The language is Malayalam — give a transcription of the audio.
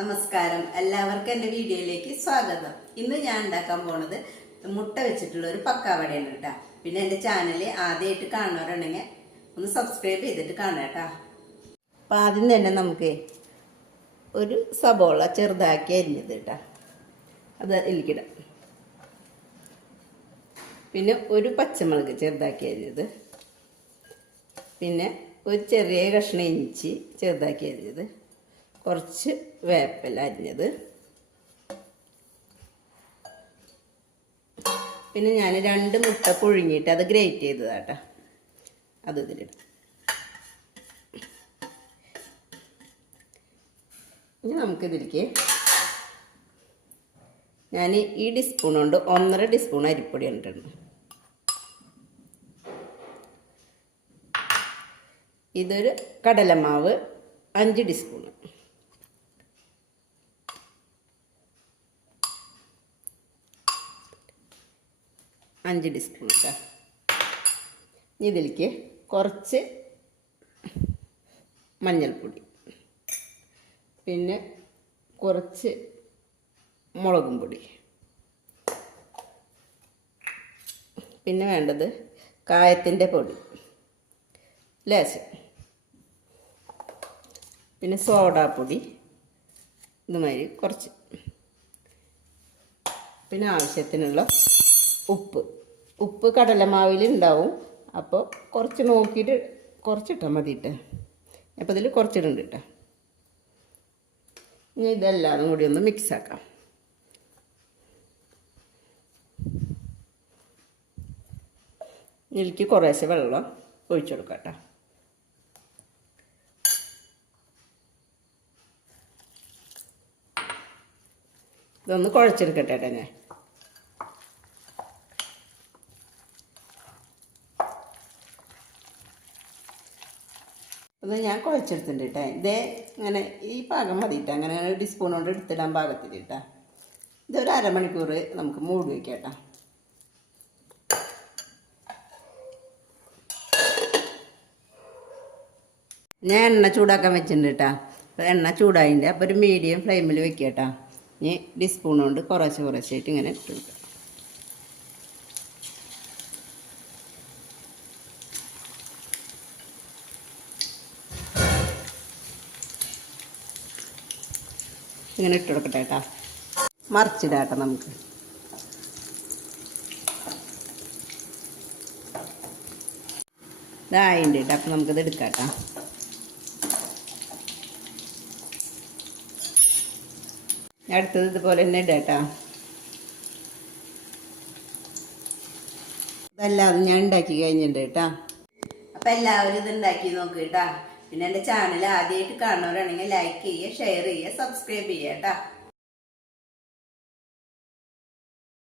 നമസ്കാരം. എല്ലാവർക്കും എന്റെ വീഡിയോയിലേക്ക് സ്വാഗതം. ഇന്ന് ഞാൻ ഉണ്ടാക്കാൻ പോണത് മുട്ട വെച്ചിട്ടുള്ള ഒരു പക്കാവടയാണ് കേട്ടോ. പിന്നെ എന്റെ ചാനൽ ആദ്യമായിട്ട് കാണുന്നവരുണ്ടെങ്കിൽ ഒന്ന് സബ്സ്ക്രൈബ് ചെയ്തിട്ട് കാണാം കേട്ടോ. അപ്പം ആദ്യം തന്നെ നമുക്ക് ഒരു സബോള ചെറുതാക്കി അരിഞ്ഞത് കേട്ടോ. അത് എനിക്കിടാം. പിന്നെ ഒരു പച്ചമുളക് ചെറുതാക്കി അരിഞ്ഞത്. പിന്നെ ഒരു ചെറിയ കഷ്ണം ഇഞ്ചി ചെറുതാക്കി അരിഞ്ഞത്. കുറച്ച് വേപ്പില അരിഞ്ഞത്. പിന്നെ ഞാൻ രണ്ട് മുട്ട പുഴുങ്ങിയിട്ട് അത് ഗ്രേറ്റ് ചെയ്തതാട്ടോ അത് ഇതിലിടും. ഇനി നമുക്കിതിലേക്ക് ഞാൻ ഈ ടീസ്പൂൺ കൊണ്ട് ഒന്നര ടീസ്പൂൺ അരിപ്പൊടി ഇട്ടിട്ടുണ്ട്. ഇതൊരു കടലമാവ് അഞ്ച് ടീസ്പൂൺ അഞ്ച് ടീസ്പൂൺ കേട്ടോ ഇതിലേക്ക് കുറച്ച് മഞ്ഞൾപ്പൊടി. പിന്നെ കുറച്ച് മുളകും പൊടി. പിന്നെ വേണ്ടത് കായത്തിന്റെ പൊടി. ലേശം പിന്നെ സോഡാപ്പൊടി. ഇതുമാതിരി കുറച്ച്. പിന്നെ ആവശ്യത്തിനുള്ള ഉപ്പ്. ഉപ്പ് കടലമാവിൽ ഉണ്ടാവും അപ്പോൾ കുറച്ച് നോക്കിയിട്ട് കുറച്ചിട്ടാൽ മതി കേട്ടോ അപ്പോൾ ഇതിൽ കുറച്ചിടുന്നുണ്ട് കേട്ടോ ഇനി ഇതെല്ലാം കൂടി ഒന്ന് മിക്സ് ആക്കാം. ഇതിലേക്ക് കുറേശ്ശെ വെള്ളം ഒഴിച്ചു കൊടുക്കാം കേട്ടോ ഇതൊന്ന് കുഴച്ചെടുക്കട്ടെ കേട്ടോ ഞാൻ. അത് ഞാൻ കുഴച്ചെടുത്തിട്ടുണ്ട് കേട്ടോ. ഇതേ ഇങ്ങനെ ഈ പാകം മതി കേട്ടോ. അങ്ങനെ ഒരു സ്പൂൺ കൊണ്ട് എടുത്തിടാൻ പാകത്തിൽ കേട്ടോ. ഇതൊരു അരമണിക്കൂർ നമുക്ക് മൂടി വയ്ക്കാം കേട്ടോ. ഞാൻ എണ്ണ ചൂടാക്കാൻ വെച്ചിട്ടുണ്ട് കേട്ടോ. അപ്പോൾ എണ്ണ ചൂടായിന്റെ അപ്പോൾ ഒരു മീഡിയം ഫ്ലെയിമിൽ വെക്കുക കേട്ടോ. ഇനി ടീസ്പൂൺ കൊണ്ട് കുറച്ച് കുറച്ചായിട്ട് ഇങ്ങനെ ഇട്ട് കൊടുക്കുക ഇങ്ങനെ ഇട്ട് കൊടുക്കട്ടെ കേട്ടോ. മറിച്ചിടാട്ടോ നമുക്ക്. ഇതായിണ്ട് കേട്ടോ അപ്പം നമുക്കിത് എടുക്കാം അടുത്തത് ഇതുപോലെ തന്നെ ഇടാം കേട്ടോ. ഇതല്ലാതെ ഞാൻ ഉണ്ടാക്കി കഴിഞ്ഞിട്ടുണ്ട് കേട്ടോ. അപ്പം എല്ലാവരും ഇത് ഉണ്ടാക്കി നോക്ക് കേട്ടോ. പിന്നെ എന്റെ ചാനൽ ആദ്യമായിട്ട് കാണുന്നവരാണെങ്കിൽ ലൈക്ക് ചെയ്യുക ഷെയർ ചെയ്യുക സബ്സ്ക്രൈബ് ചെയ്യുക കേട്ടോ